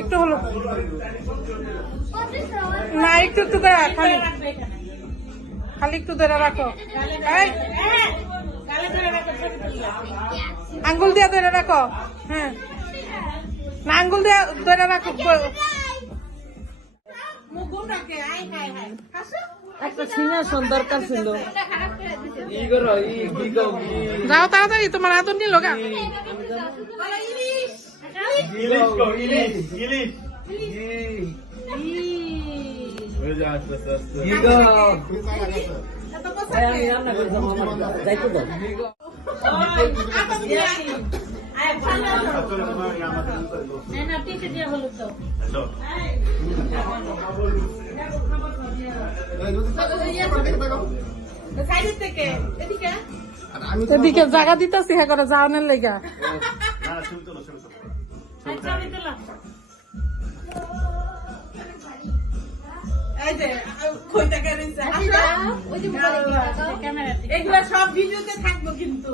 একটু হলো না, একটু একটু দেয় খালি খালি একটু ধরে রাখো, আঙ্গুল দিয়ে ধরে রাখো। হ্যাঁ না, আঙ্গুল দিয়ে ধরে রাখো। একটা সিংহাসন দরকার ছিল। যাও তাড়াতাড়ি, তোমার আদর নিল গা। এদিকে জায়গা দিতেছি, হ্যাঁ করে যাওয়ানের লেগা। এগুলা সব ভিডিওতে থাকবো কিন্তু।